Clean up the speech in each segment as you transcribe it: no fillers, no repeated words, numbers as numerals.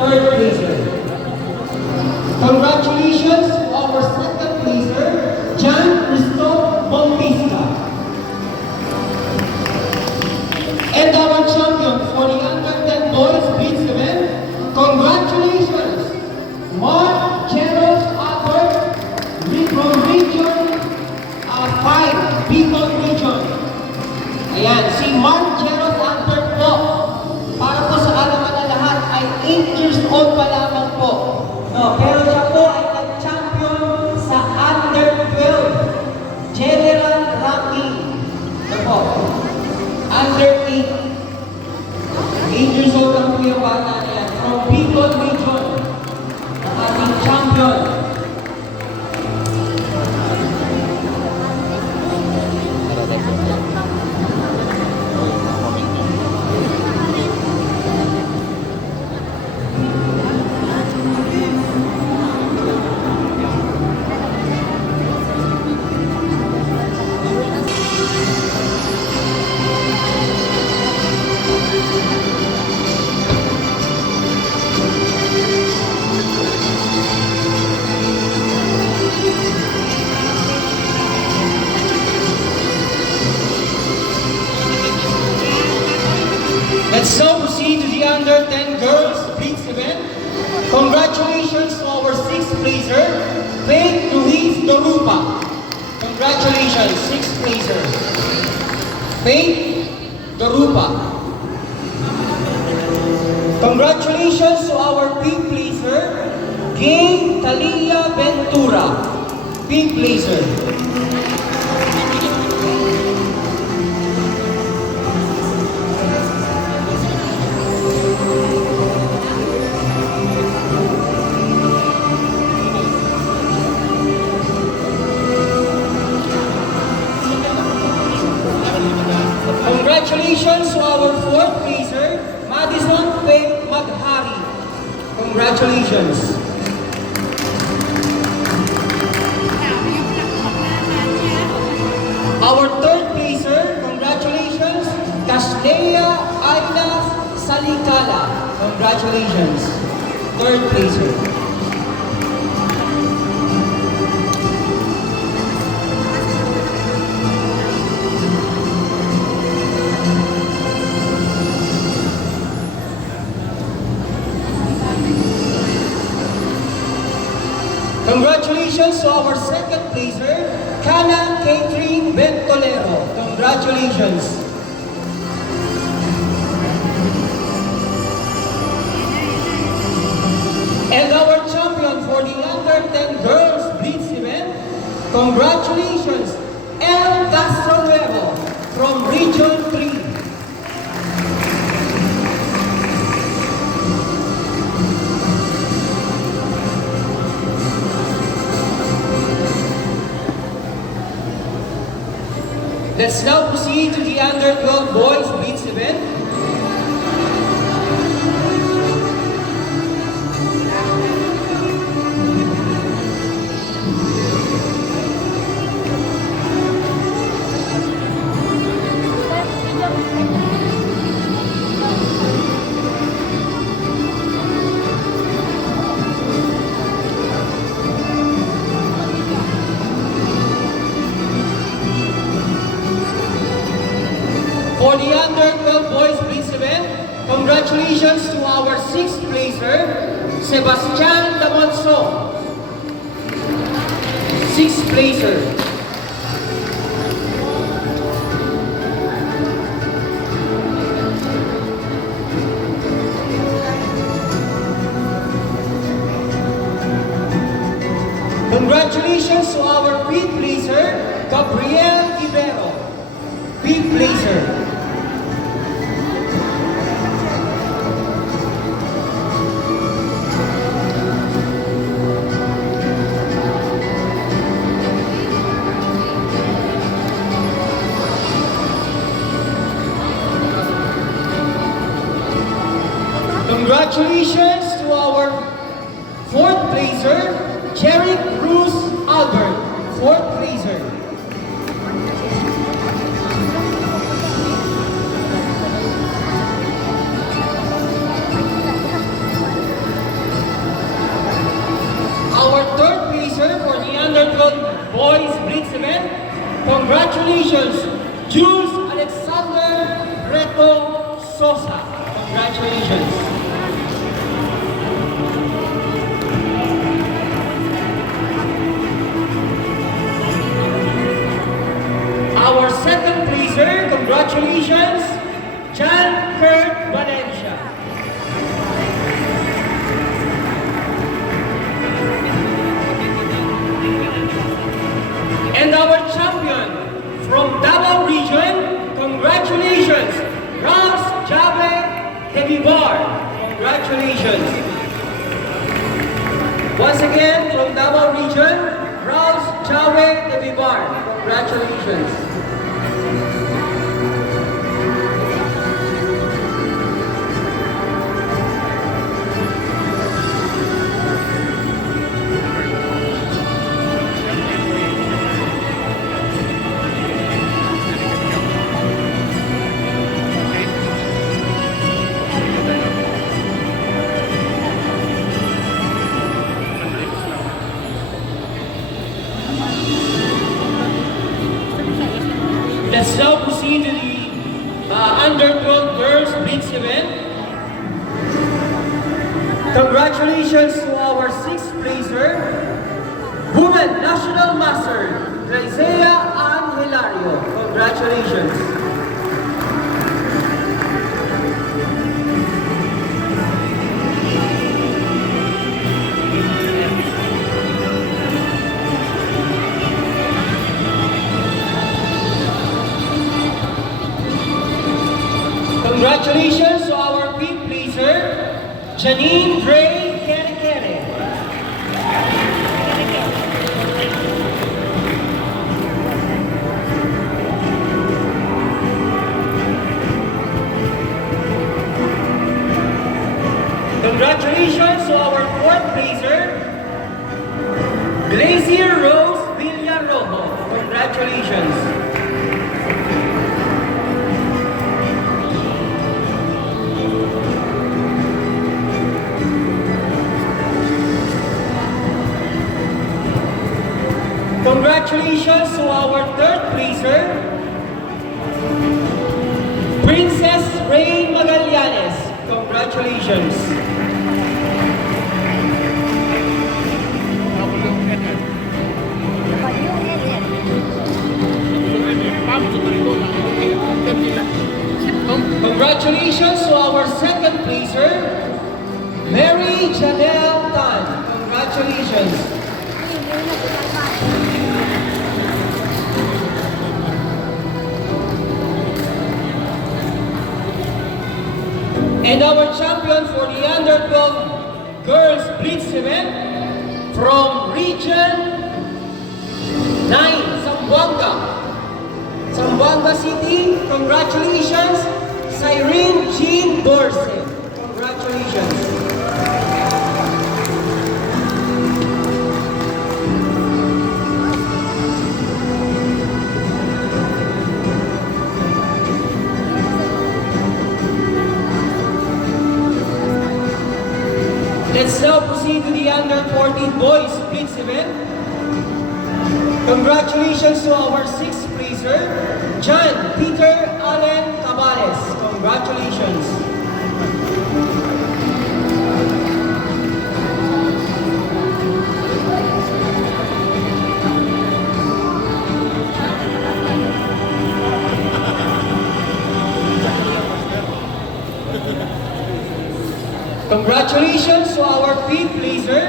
third placer. Congratulations to our second placer, John Cristo Bautista. And our champion for the under 10 boys beats event, congratulations, Mark Cheros Albert from Region 5, Bicol Region. Ayan, si Mark Cheros Albert po, para po sa alaman na lahat, ay 8 years old pa lamang po. No, pero siya po ay nag-champion sa under 12 general ranking. Ito po, under 8. 8 years old lang po yung bata niya. From Bicol Region, ang ating champion. Let's now proceed to the under 10 girls blitz event. Congratulations to our 6th placer, Faith Luis Dorupa. Congratulations, 6th placer, Faith Dorupa. Congratulations to our 5th placer, Gay Talia Ventura, 5th placer. Congratulations to our 4th placer, Madison Faith Maghari. Congratulations. Our 3rd placer, congratulations, Caslea Aina Salicala. Congratulations. 3rd placer. Congratulations to our 2nd placer, Kana Catherine Ventolero. Congratulations. And our champion for the under 10 girls blitz event, congratulations, El Castronuevo from Region 3. Let's now proceed to the under 12 boys blitz event. For the under 12 boys blitz event, congratulations to our 6th placer, Sebastian Damonso. 6th placer. Congratulations to our 5th placer, Gabriel Ibero. 5th placer. Congratulations to our 4th placer, Jerry Cruz Albert, 4th placer. Congratulations, Jules Alexander Reto Sosa. Congratulations. Our second placer, congratulations, John Kurt Valencia. And our champion from Davao region, congratulations, Rams Jabe Hebibar. Congratulations. Once again, from Davao region, Rams Jabe Hebibar. Congratulations. Let's now proceed to the under 12 girls blitz event. Congratulations to our sixth placer, Women National Master, Isaiah Ann Hilario. Congratulations. Congratulations to our fifth placer, Janine Dre Kerekere. Congratulations to our fourth placer, Glacier Rose Villarojo. Congratulations. Congratulations to our third placer, Princess Ray Magallanes. Congratulations. Congratulations to our second placer, Mary Janelle Tan. Congratulations. And our champion for the under 12 girls blitz event from region 9, Zamboanga City. Congratulations, Cyrene Jean Dorsey. Congratulations. Let's now proceed to the under 14 boys blitz event. Congratulations to our sixth placer, John Peter Allen Cabares. Congratulations. Congratulations to our fifth placer,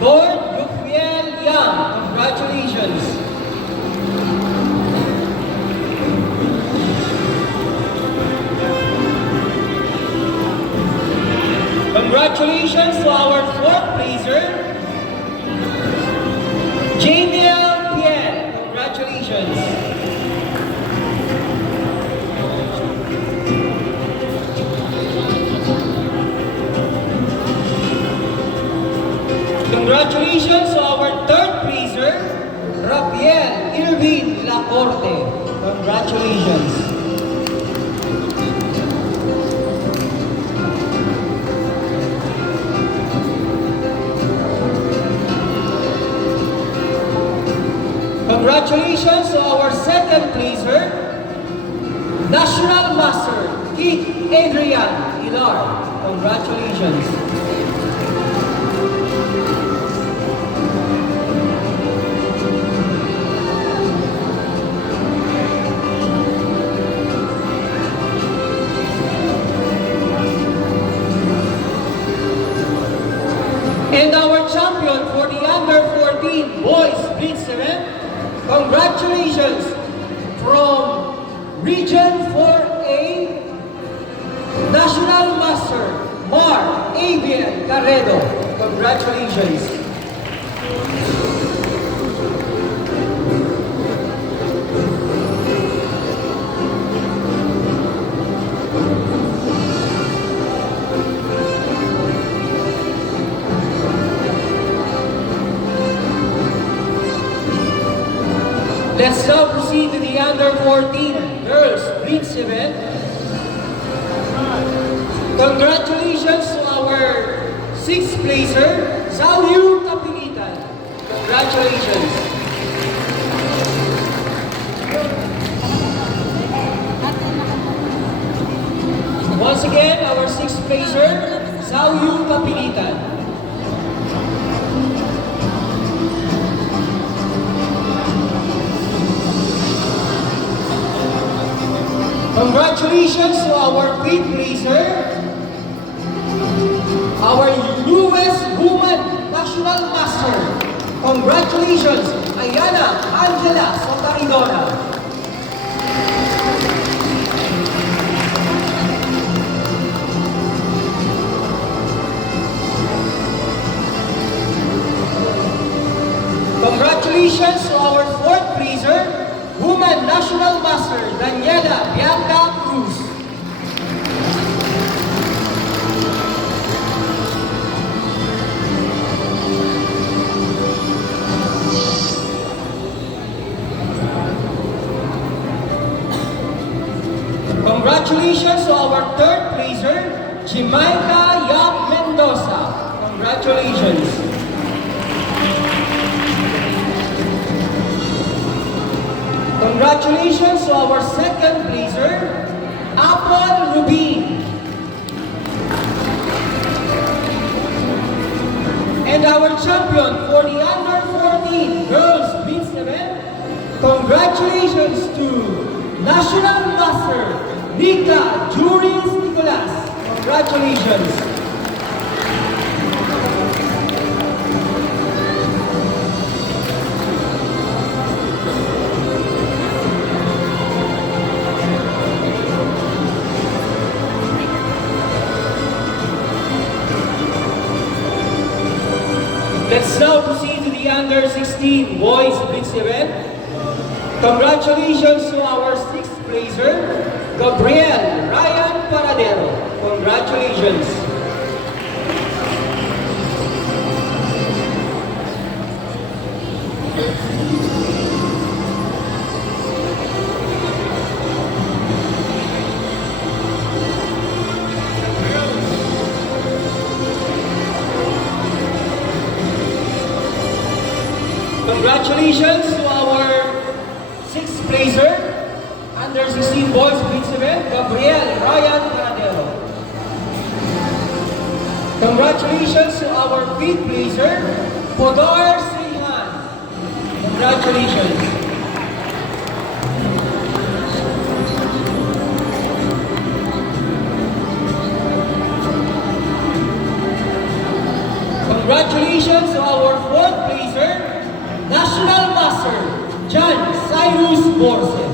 Lord Rufiel Yang. Congratulations. Congratulations to our fourth placer, Jamiel Pierre. Congratulations. Congratulations to our third placer, Rafael Irvin Lacorte. Congratulations. Congratulations to our second placer, National Master Kit Adrian Ilar. Congratulations. And our champion for the under 14 boys blitz event, congratulations from Region 4A, National Master Mar Avian Carredo. Congratulations. Let's now proceed to the under 14 girls blitz event. Congratulations to our sixth placer, Zauyu Kapilitan. Congratulations. Once again, our sixth placer, Zauyu Kapilitan. Congratulations to our fifth placer, our newest woman national master. Congratulations, Ayana Angela Sotaridona. Congratulations to our fourth placer, Woman National Master, Daniela Bianca Cruz. Congratulations to our third placer, Jamaica Yap Mendoza. Congratulations. Congratulations to our second placer, Apple Rubin. And our champion for the under 14 girls blitz event, congratulations to National Master Nika Juris Nicolas. Congratulations. Let's now proceed to the under 16 boys blitz event. Congratulations to our sixth placer, Gabriel Ryan Paradero. Congratulations. Congratulations to our sixth placer, under 16 boys blitz event, Gabriel Ryan Paradero. Congratulations to our fifth placer, Podar Srihan. Congratulations. Congratulations to our fourth placer, National Master John Cyrus Borse.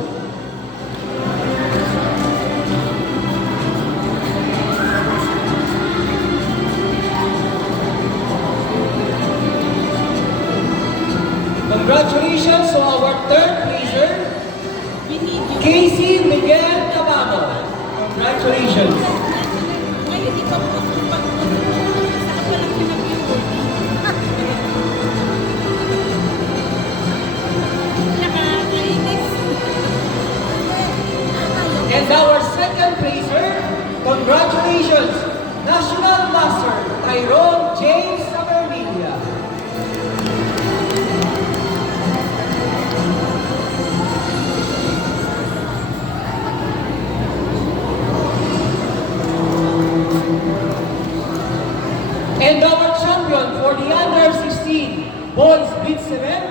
Congratulations to our third placer, Casey Miguel Tabamo. Congratulations. And our second placer, congratulations, National Master Tyrone James Sabermilia. And our champion for the under-16 boys Blitz event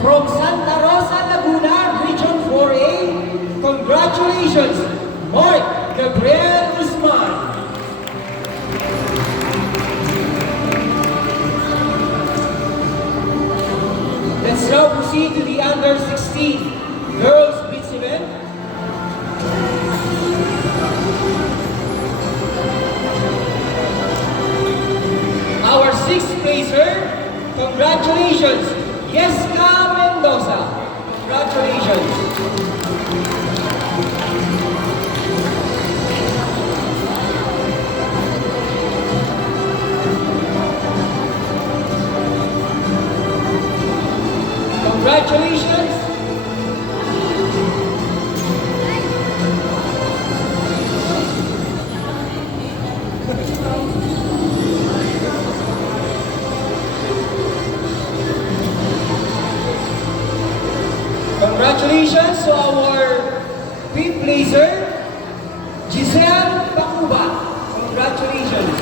from Santa Rosa, Laguna, Region 4A. Congratulations, Mark Gabriel Guzman. Let's now proceed to the under-16 girls Blitz event. Our sixth placer, congratulations, Yeska Mendoza. Congratulations. Congratulations. Congratulations to our fifth placer, Giselle Pacuba. Congratulations.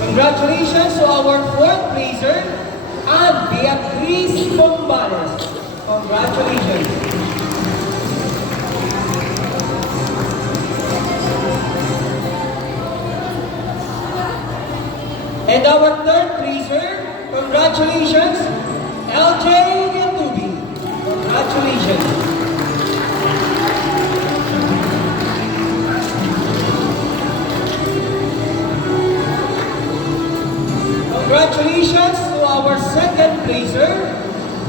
Congratulations to our fourth placer, Ann Beatriz Bombales. Congratulations. And our third placer, congratulations, LJ Yantubi. Congratulations. Congratulations to our second placer,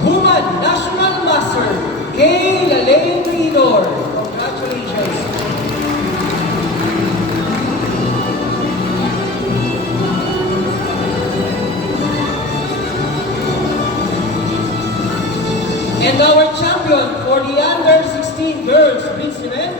Woman National Master, Kay Lalaine Ridor. Congratulations. And our champion for the under-16 girls Blitz event,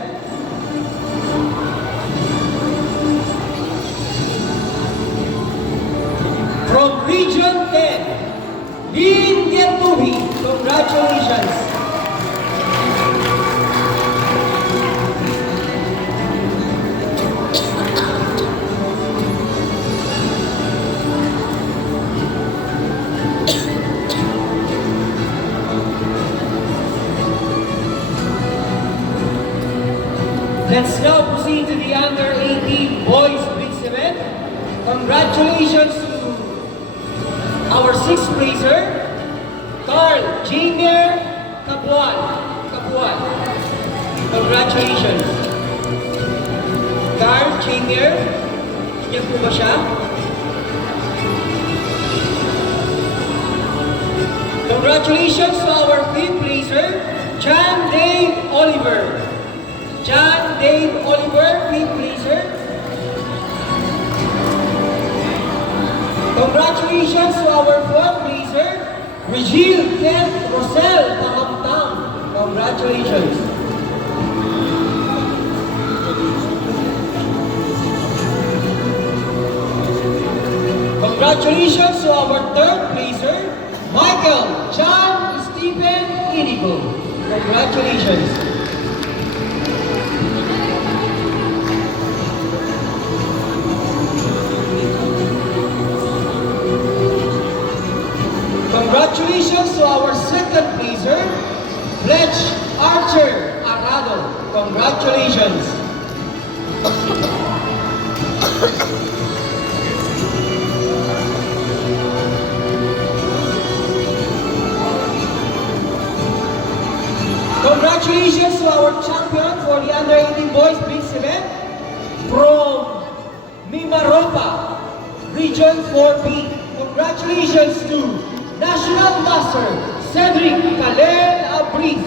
from Region 10, Lynn Yantubi. Congratulations. Let's now proceed to the under-18 boys Blitz event. Congratulations to our sixth placer, Carl Jamer Capuan. Congratulations. Carl Jamer, yan po ba siya? Congratulations to our fifth placer, John Dave Oliver. John Dave Oliver, fifth placer. Congratulations to our fourth placer, Regile Kent Rosel Pahamtang. Congratulations. Congratulations to our third placer, Michael John Stephen Inigo. Congratulations. Congratulations to our second placer, Fletch Archer Arado. Congratulations. Congratulations to our champion for the under-18 boys Blitz event from Mimaropa, Region 4B. Congratulations to National Master Cedric Kalel Abris.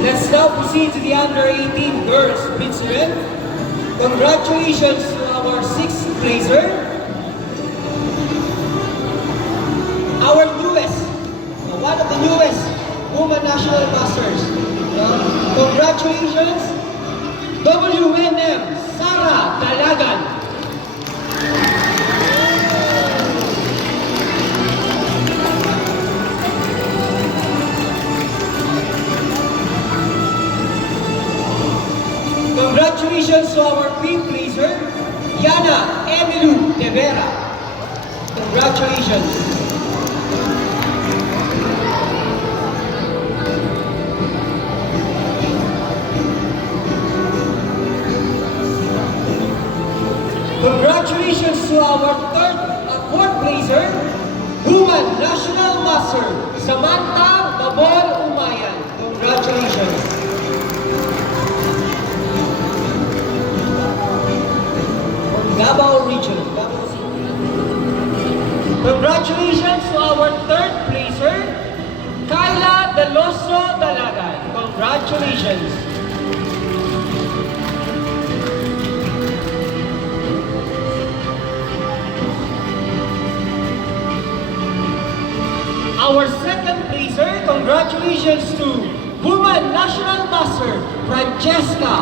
Let's now proceed to the under-18 girls Blitz event. Congratulations to our sixth placer, our newest, one of the newest Women National Masters. Congratulations, WNM Sara Dalagan. Master, Samantha Babol Umayan. Congratulations. From Davao Region. Davao City. Congratulations to our third placer, Kyla Deloso Dalagan. Congratulations. Our second placer, congratulations to Woman National Master, Francesca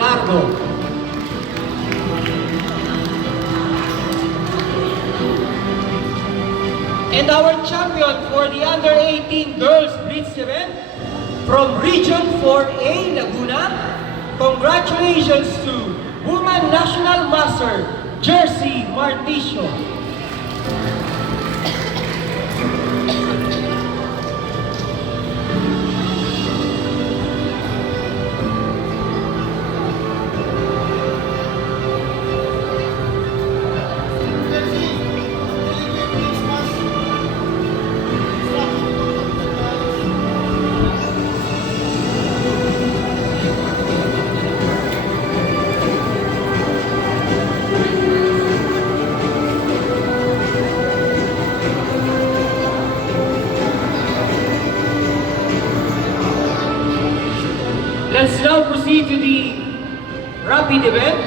Largo. And our champion for the Under-18 Girls Blitz event from Region 4A, Laguna, congratulations to Woman National Master, Jersey Marticio. Let's now proceed to the rapid event.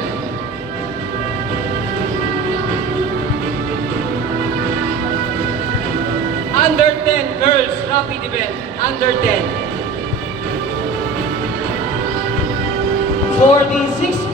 Under 10 girls rapid event. Under 10. For the 6